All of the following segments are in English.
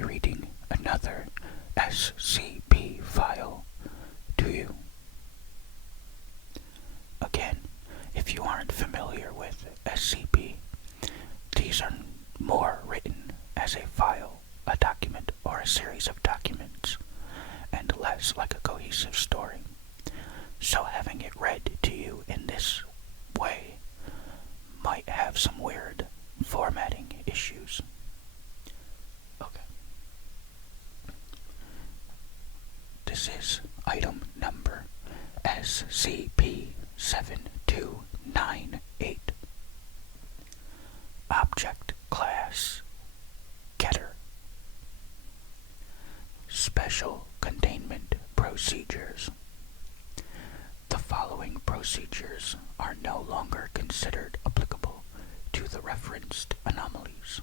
be reading another SCP file to you. Again, if you aren't familiar with SCP, these are more written as a file, a document, or a series of documents, and less like a cohesive story. So having it read to you in this way might have some weird formatting issues. Okay. This is item number SCP-7298. Object Class Getter. Special Containment Procedures. The following procedures are no longer considered applicable to the referenced anomalies.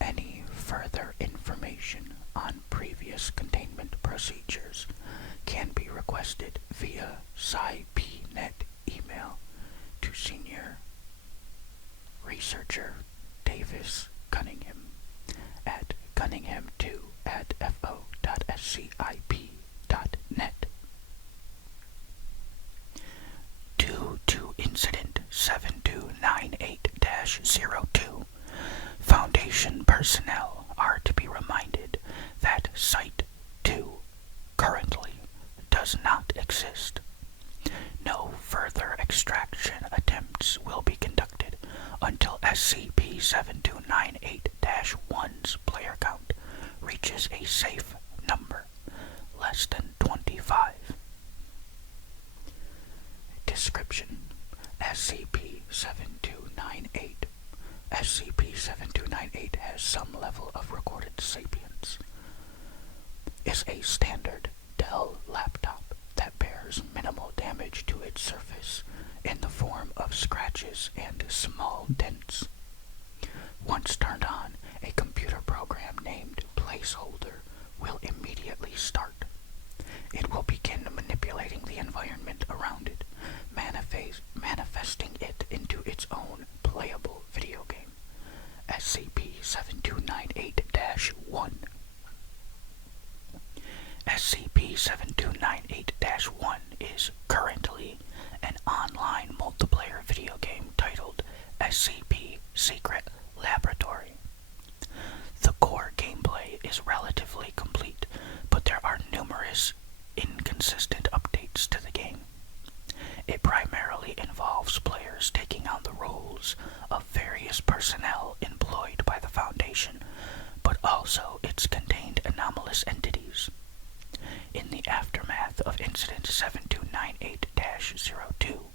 Any further information on previous containment procedures can be requested via SciPnet email to Senior Researcher Davis Cunningham at cunningham2@fo.scip.net. Due to Incident 7298-02, Foundation personnel are to be reminded that Site-2 currently does not exist. No further extraction attempts will be conducted until SCP-7298-1's player count reaches a safe number, less than 25. Description: SCP-7298. SCP-7298 has some level of recorded sapience. Is a standard Dell laptop that bears minimal damage to its surface in the form of scratches and small dents. Once turned on, a computer program named Placeholder will immediately start. It will begin manipulating the environment around it, manifesting it into its own playable video game. SCP-7298-1. SCP-7298-1 is currently an online multiplayer video game titled SCP Secret Laboratory. The core gameplay is relatively complete, but there are numerous inconsistent updates to the game. It primarily involves players taking on the roles of various personnel employed by the Foundation, but also it's contained anomalous entities. In the aftermath of Incident 7298-02,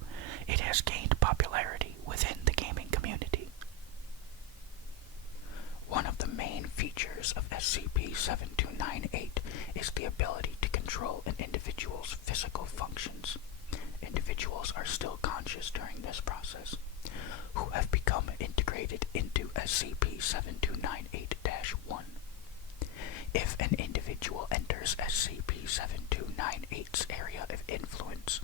it has gained popularity within the gaming community. One of the main features of SCP-7298 is the ability to control an individual's physical functions. Individuals are still conscious during this process, who have become integrated into SCP-7298-1. If an individual enters SCP-7298's area of influence,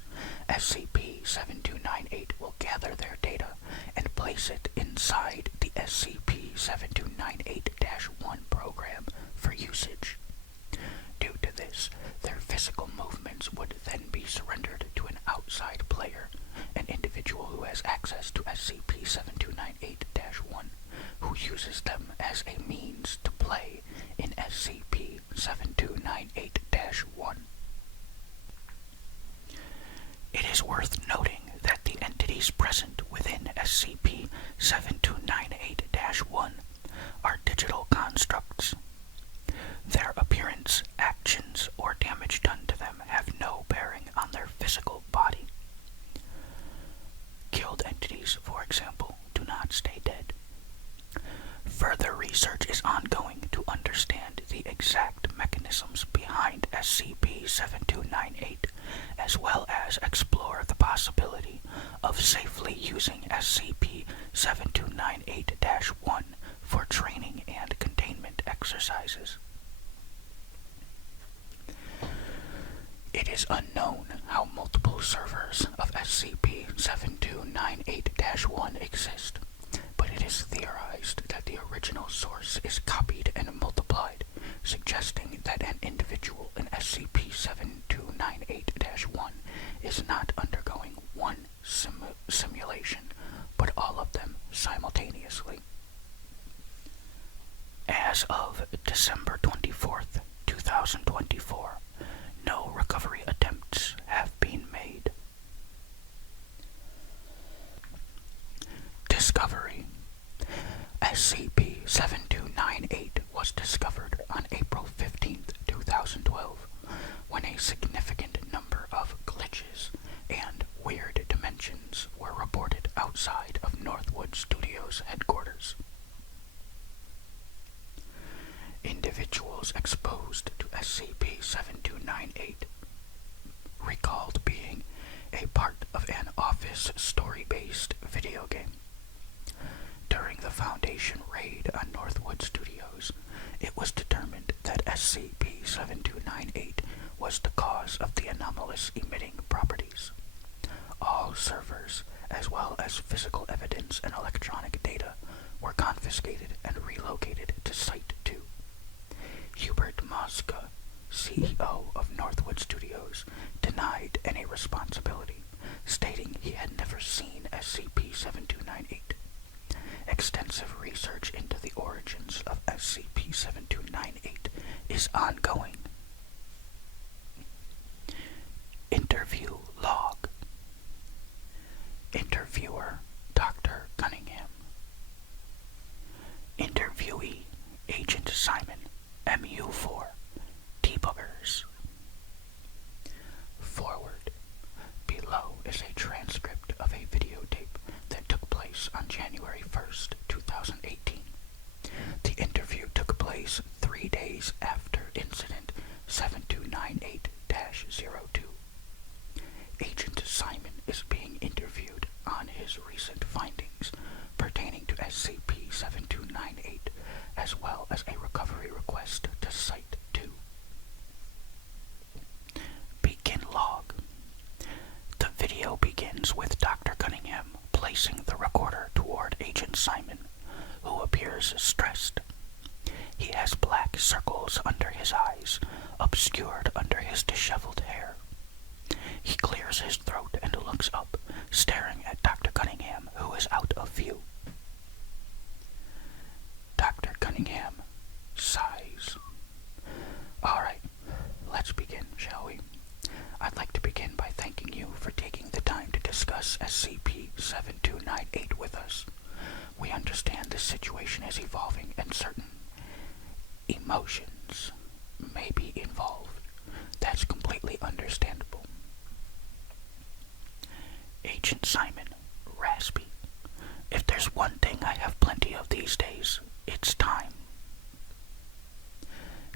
SCP-7298 will gather their data and place it inside the SCP-7298-1 program for usage. Due to this, their physical movements would then be surrendered to an outside player, an individual who has access to SCP-7298-1, who uses them as a means to play in SCP-7298-1. It is worth noting that the entities present within SCP-7298-1 are digital constructs. Their appearance, actions, or damage done to them have no bearing on their physical body. Killed entities, for example, do not stay dead. Further research is ongoing to understand the exact mechanisms behind SCP-7298, as well as explore the possibility of safely using SCP-7298-1 for training and containment exercises. It is unknown how multiple servers of SCP-7298-1 exist, but it is theorized that the original source is copied and multiplied suggesting that an individual in SCP-7298-1 is not undergoing one simulation, but all of them simultaneously. As of December 24th, 2024, no recovery attempts have been made. Discovery. SCP-7298 was discovered on April 15th, 2012, when a significant number of glitches and weird dimensions were reported outside of Northwood Studios headquarters. Individuals exposed to SCP-7298 recalled being a part of an office story-based video game. During the Foundation raid on Northwood Studios, it was determined that SCP-7298 was the cause of the anomalous emitting properties. All servers, as well as physical evidence and electronic data, were confiscated and relocated to Site 2. Hubert Moska, CEO of Northwood Studios, denied any responsibility, stating he had never seen SCP-7298. Extensive research into the origins of SCP-7298 is ongoing. Interview log. Interviewer, Dr. Cunningham. Interviewee, Agent Simon, MU4, Debuggers. Forward. Below is a transcript of a videotape that took place on January 1st, 2018. The interview took place 3 days after Incident 7298-02. Agent Simon is being interviewed on his recent findings pertaining to SCP-7298, as well as a recovery request to Site 2. Begin log. The video begins with Dr. Cunningham placing the recorder toward Agent Simon, who appears stressed. He has black circles under his eyes, obscured under his disheveled hair. He clears his throat and looks up, staring at Dr. Cunningham, who is out of view. Dr. Cunningham sighs. All right, let's begin, shall we? I'd like to begin by thanking you for taking the time to discuss SCP-7298 with us. We understand this situation is evolving and certain emotions may be involved. That's completely understandable. Agent Simon, raspy. If there's one thing I have plenty of these days, it's time.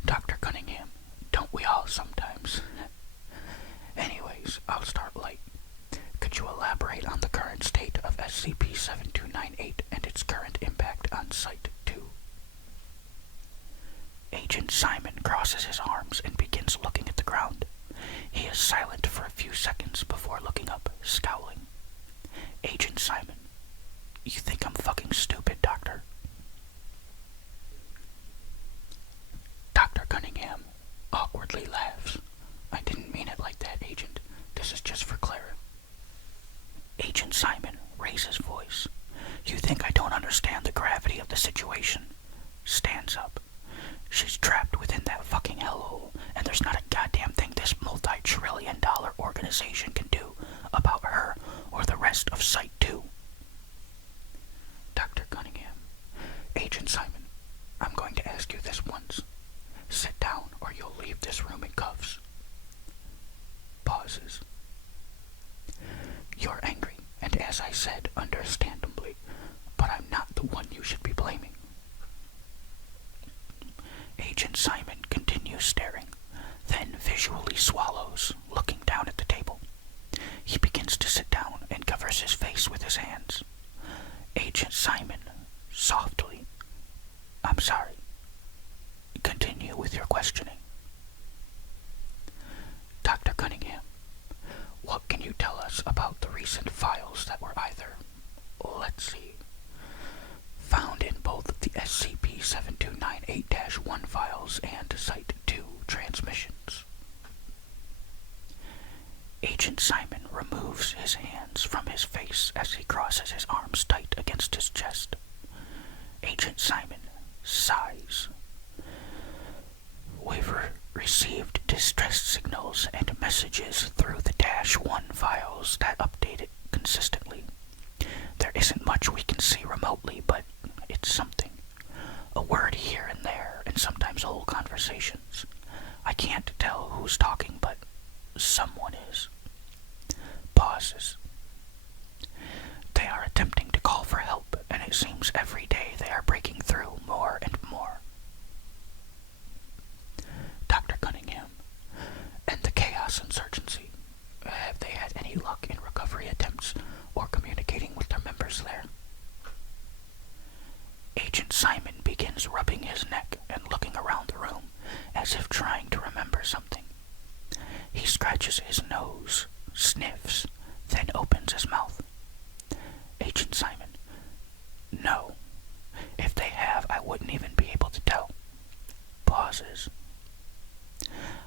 Dr. Cunningham, don't we all sometimes? Anyways, I'll start light. Could you elaborate on the current state of SCP-7298 and its current impact on Site 2? Agent Simon crosses his arms and begins looking at the ground. He is silent for a few seconds before looking up, scowling. Agent Simon, you think I'm fucking stupid, Doctor? Dr. Cunningham awkwardly laughs. I didn't mean it like that, Agent. This is just for clarity. Agent Simon raises voice. You think I don't understand the gravity of the situation? Stands up. She's trapped within that fucking hellhole, and there's not a goddamn thing this multi-trillion-dollar organization can do about her or the rest of Site 2. Dr. Cunningham, Agent Simon, I'm going to ask you this once. Sit down or you'll leave this room in cuffs. Pauses. You're angry, and as I said, understandably, but I'm not the one you should be blaming. Agent Simon continues staring, then visually swallows, looking down at the table. He begins to sit down and covers his face with his hands. Agent Simon, softly, I'm sorry. Continue with your questioning. Dr. Cunningham, what can you tell us about the recent files that were either, let's see, found in both the SCP-7298-1 files and Site-2 transmissions. Agent Simon removes his hands from his face as he crosses his arms tight against his chest. Agent Simon sighs. We've received distress signals and messages through the -1 files that update it consistently. There isn't much we can see remotely, but it's something. A word here and there, and sometimes whole conversations. I can't tell who's talking, but someone is. Pauses. They are attempting to call for help, and it seems every day they are breaking through more and more. Dr. Cunningham and the Chaos Insurgency, have they had any luck in recovery attempts or communicating with their members there? Agent Simon begins rubbing his neck and looking around the room as if trying to remember something. He scratches his nose, sniffs, then opens his mouth. Agent Simon: no. If they have, I wouldn't even be able to tell. Pauses.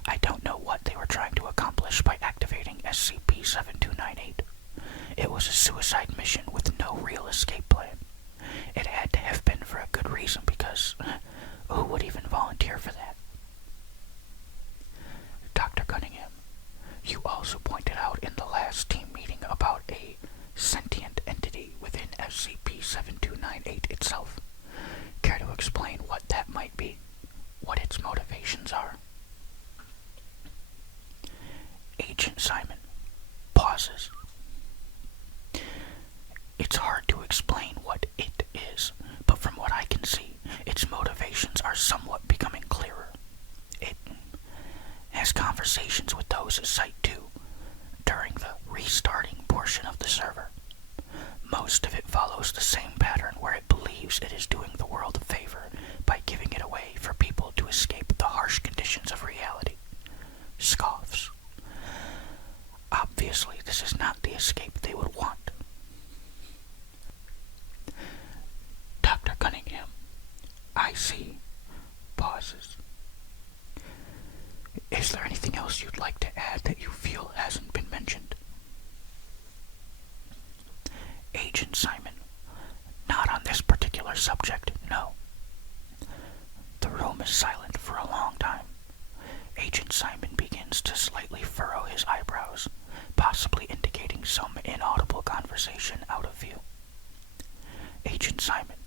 I don't know what they were trying to accomplish by activating SCP-7298. It was a suicide mission with no real escape plan. It had to have been for a good reason, because who would even volunteer for that? Dr. Cunningham, you also pointed out in the last team meeting about a sentient entity within SCP-7298 itself. Care to explain what that might be? What its motivations are? Agent Simon pauses. It's hard to explain what it is, but from what I can see, its motivations are somewhat becoming clearer. It has conversations with those at Site-2 during the restarting portion of the server. Most of it follows the same pattern where it believes it is doing the world a favor by giving it away for people to escape the harsh conditions of reality. Scoffs. Obviously, this is not the escape they would want. Dr. Cunningham, I see. Pauses. Is there anything else you'd like to add that you feel hasn't been mentioned? Agent Simon, not on this particular subject, no. The room is silent for a long time. Agent Simon begins to slightly furrow his eyebrows, possibly indicating some inaudible conversation out of view. Agent Simon,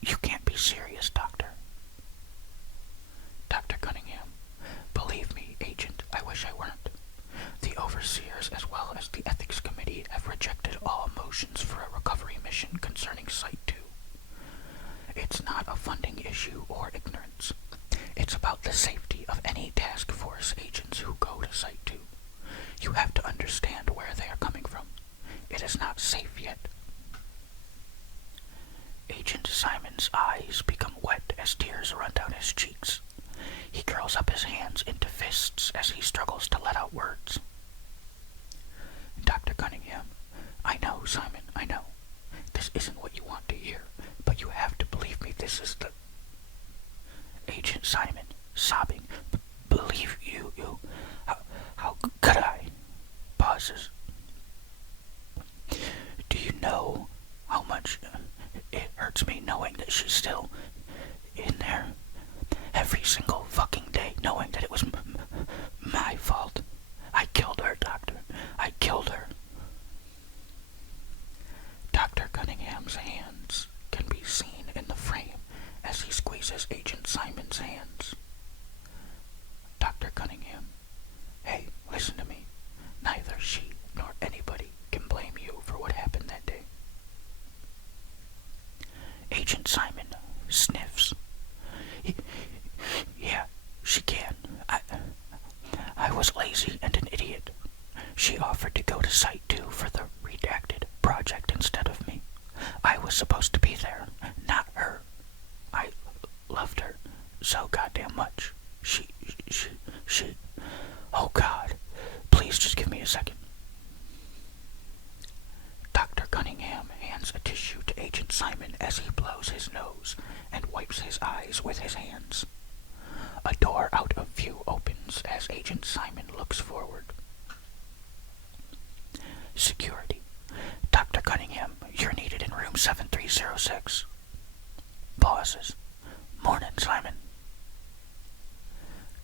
you can't be serious, Doctor. Dr. Cunningham, believe me, Agent, I wish I weren't. The overseers as well as the ethics committee have rejected all motions for a recovery mission concerning Site-2. It's not a funding issue or ignorance. It's about the safety of any task force agents who go to Site-2. You have to understand where they are coming from. It is not safe yet. Agent Simon's eyes become wet as tears run down his cheeks. He curls up his hands into fists as he struggles to let out words. Dr. Cunningham, I know, Simon, I know. This isn't what you want to hear, but you have to believe me, this is the... Agent Simon, sobbing, believe you, how could I? Pauses. Do you know how much it hurts me knowing that she's still in there? Every single fucking day, knowing that it was my fault. I killed her, Doctor. I killed her. Dr. Cunningham's hands can be seen in the frame as he squeezes Agent Simon's hands. Dr. Cunningham, hey, listen to me. Neither she nor anybody can blame you for what happened that day. Agent Simon sniffs. Yeah, she can. I was lazy and an idiot. She offered to go to Site-2 for the redacted project instead of me. I was supposed to be there, not her. I loved her so goddamn much. She... Oh God, please just give me a second. Dr. Cunningham hands hands a tissue to Agent Simon as he blows his nose and wipes his eyes with his hands. A door out of view opens as Agent Simon looks forward. Security. Dr. Cunningham, you're needed in room 7306. Pauses. Morning, Simon.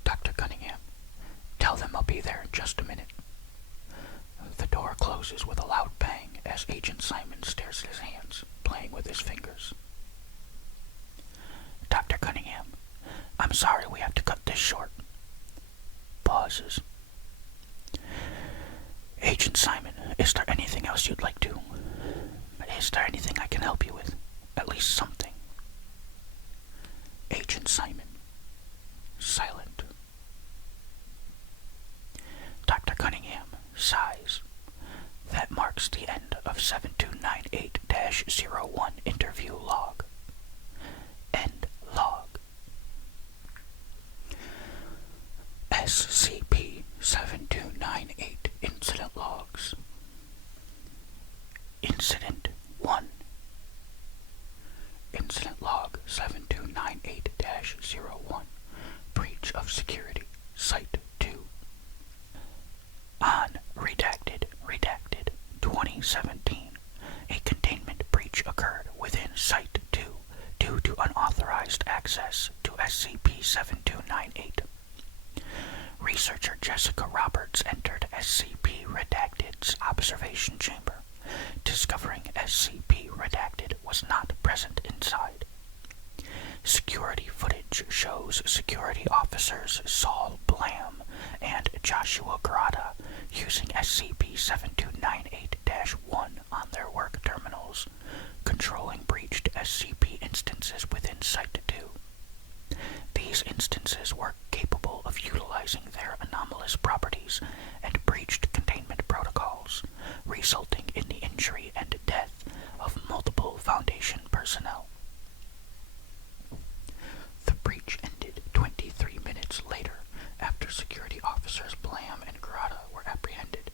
Dr. Cunningham, tell them I'll be there in just a minute. The door closes with a loud bang as Agent Simon stares at his hands, playing with his fingers. Dr. Cunningham, I'm sorry we have to cut this short. Pauses. Agent Simon, is there anything else you'd like to? Is there anything I can help you with? At least something. Agent Simon. Silent. Dr. Cunningham sighs. That marks the end of 7298-01 interview log. End log. SCP-7298 Incident Logs. Incident 1. Incident Log 7298-01. Breach of Security. Site 2. On redacted 2017, a containment breach occurred within Site 2 due to unauthorized access to SCP-7298. Researcher Jessica Roberts entered SCP-Redacted's observation chamber, discovering SCP-Redacted was not present inside. Security footage shows security officers Saul Blam and Joshua Grata using SCP-7298-1 on their work terminals, controlling breached SCP instances within Site 2. These instances were capable of utilizing their anomalous properties and breached containment protocols, resulting in the injury and death of multiple Foundation personnel. The breach ended 23 minutes later after security officers Blam and Grata were apprehended.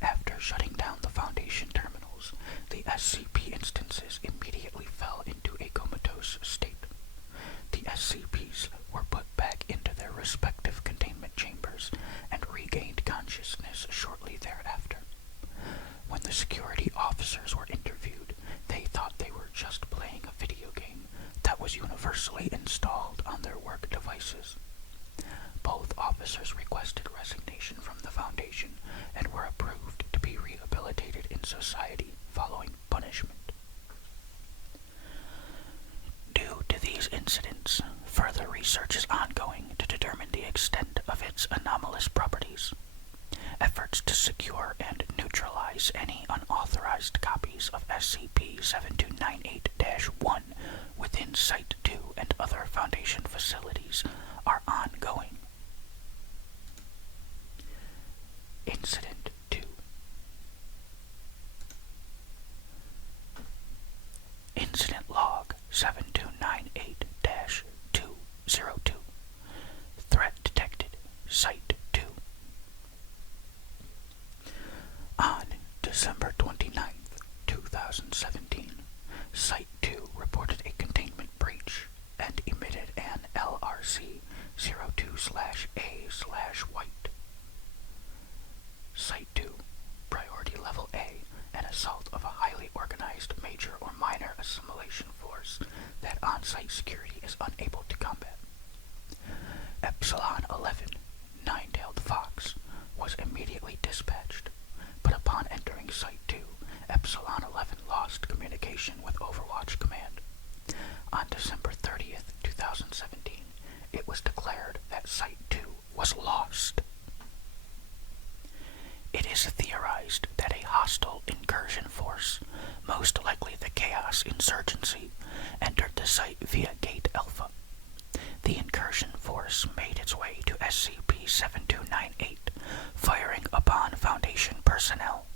After shutting down the Foundation terminals, the SCP instances immediately fell into a comatose state. The SCPs were put back into their respective containment chambers and regained consciousness shortly thereafter. When the security officers were interviewed, they thought they were just playing a video game that was universally installed on their work devices. Both officers requested resignation from the Foundation and were approved to be rehabilitated in society following punishment. Due to these incidents, further research is ongoing to determine the extent of its anomalous properties. Efforts to secure and neutralize any unauthorized copies of SCP-7298-1 within Site 2 and other Foundation facilities are ongoing. Incident 2. Incident Log 7298-202. Threat detected. Site 2. On December 29th, 2017, Site 2 reported a containment breach and emitted an LRC-02/A/White. Site 2, Priority Level A, an assault of a highly organized major or minor assimilation force that on-site security is unable to combat. Epsilon 11, Nine-Tailed Fox, was immediately dispatched, but upon entering Site 2, Epsilon 11 lost communication with Overwatch Command. On December 30th, 2017, it was declared that Site 2 was lost. It is theorized that a hostile incursion force, most likely the Chaos Insurgency, entered the site via Gate Alpha. The incursion force made its way to SCP-7298, firing upon Foundation personnel.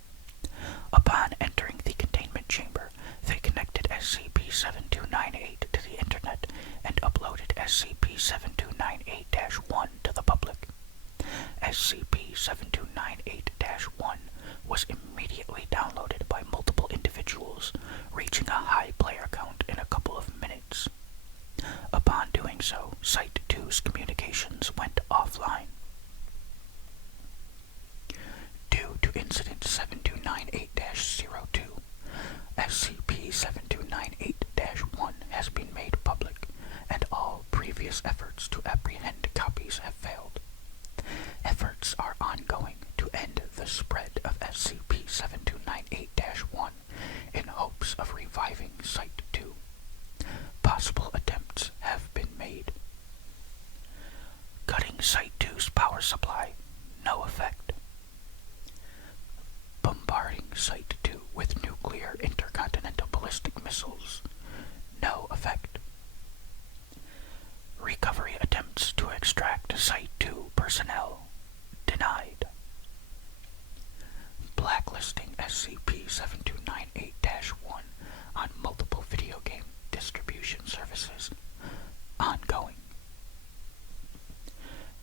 Upon entering the containment chamber, they connected SCP-7298 to the internet and uploaded SCP-7298-1 to the public. SCP-7298-1 was immediately downloaded by multiple individuals Incident 7298-02, SCP-7298-1 has been made public, and all previous efforts to apprehend copies have failed. Efforts are ongoing to end the spread of SCP-7298-1 in hopes of reviving Site-2. Possible attempts have been made. Cutting Site-2's power supply, no effect. Bombarding Site-2 with nuclear intercontinental ballistic missiles, no effect. Recovery attempts to extract Site-2 personnel, denied. Blacklisting SCP-7298-1 on multiple video game distribution services, ongoing.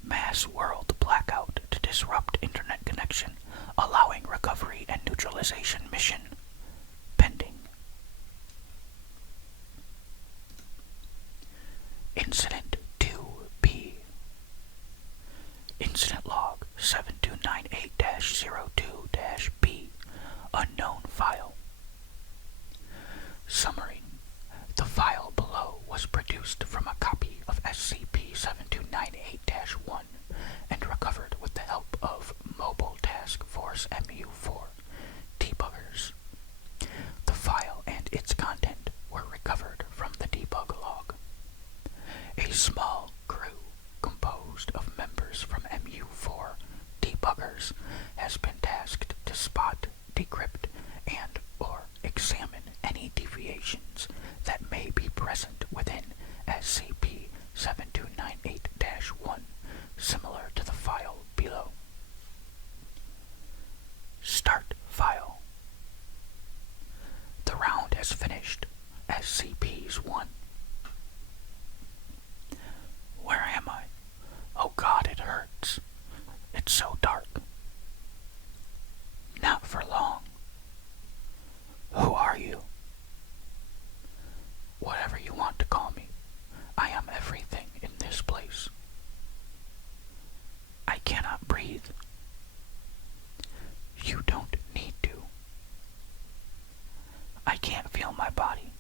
Mass world blackout to disrupt internet connection, allowing recovery and neutralization mission, pending. Incident 2B. Incident log 7298-02-B, unknown file. Summary. The file below was produced from a copy of SCP-7298-1 and recovered with the help of Mobile Task Force MU4 debuggers. The file and its content were recovered from the debug log. A small crew composed of members from MU4 debuggers has been tasked to spot, decrypt, and or examine any deviations that may be present within SCP-7298-1, similar to the file below. Start file. The round has finished. SCPs 1. Where am I? Oh God, it hurts. It's so dark. Not for long. Who are you? Whatever you want to call me. I am everything in this place. I cannot breathe. You don't need to. I can't feel my body.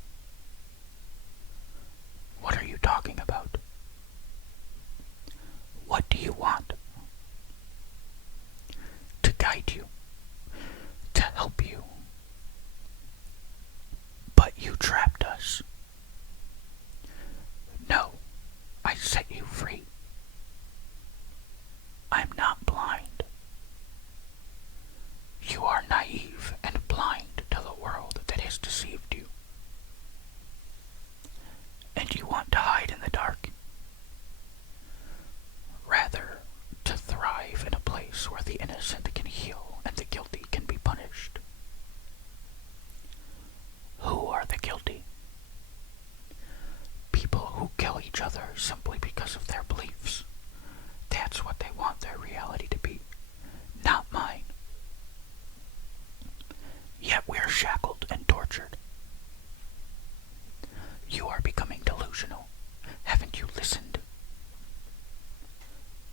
What are you talking about? What do you want? To guide you. To help you. But you trapped us. No, I set you free. I'm not blind. You are naive and blind to the world that has deceived you. And you want to hide in the dark. Rather, to thrive in a place where the innocent can heal and the guilty can be punished. Who are the guilty? People who kill each other simply because of their beliefs. That's what they want their reality to be, not mine. Yet we're shackled and tortured. You are becoming delusional. Haven't you listened?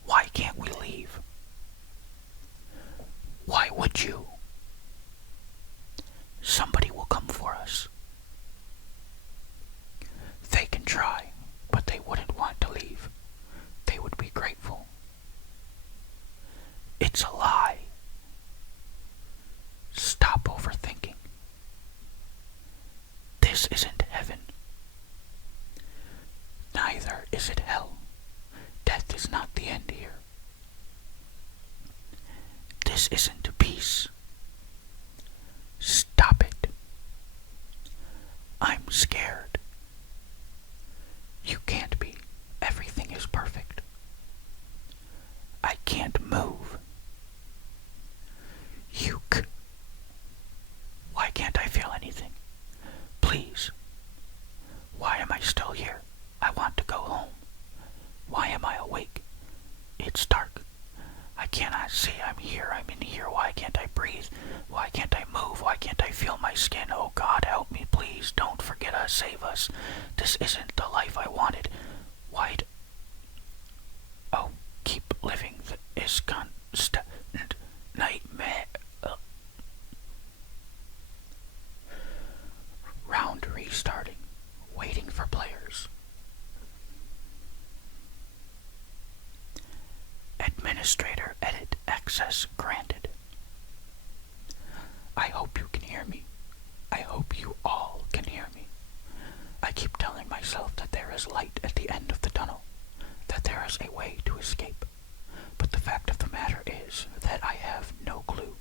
Why can't we leave? Why would you? Somebody will come for us. They can try, but they wouldn't want to leave. They would be grateful. It's a lie. Stop overthinking. This isn't heaven. Neither is it hell. Death is not the end here. This isn't peace. Stop it. I'm scared. You can't be. Everything is perfect. I can't move. Why can't I feel anything? Please. Why am I still here? I want to go home. Why am I awake? It's dark. I cannot see. I'm here. I'm in here. Why can't I breathe? Why can't I move? Why can't I feel my skin? Oh God, help me, please. Don't forget us. Save us. This isn't the life I wanted. Oh, keep living. Is constant nightmare. Access granted. I hope you can hear me. I hope you all can hear me. I keep telling myself that there is light at the end of the tunnel, that there is a way to escape. But the fact of the matter is that I have no clue.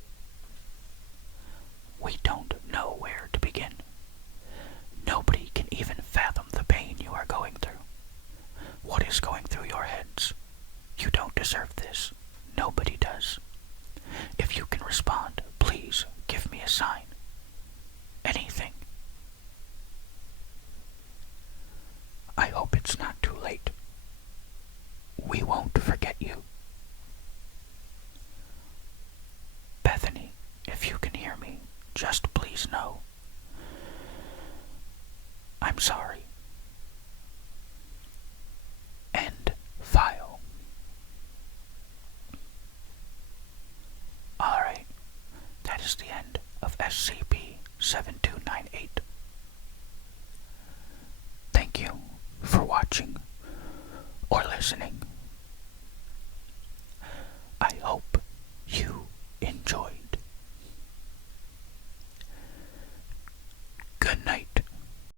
We don't know where to begin. Nobody can even fathom the pain you are going through. What is going through your heads? You don't deserve this. Nobody does. If you can respond, please give me a sign. Anything. I hope it's not too late. We won't forget you. Bethany, if you can hear me, just please know. I'm sorry. End file. Alright, that is the end of SCP-7298. Thank you for watching or listening.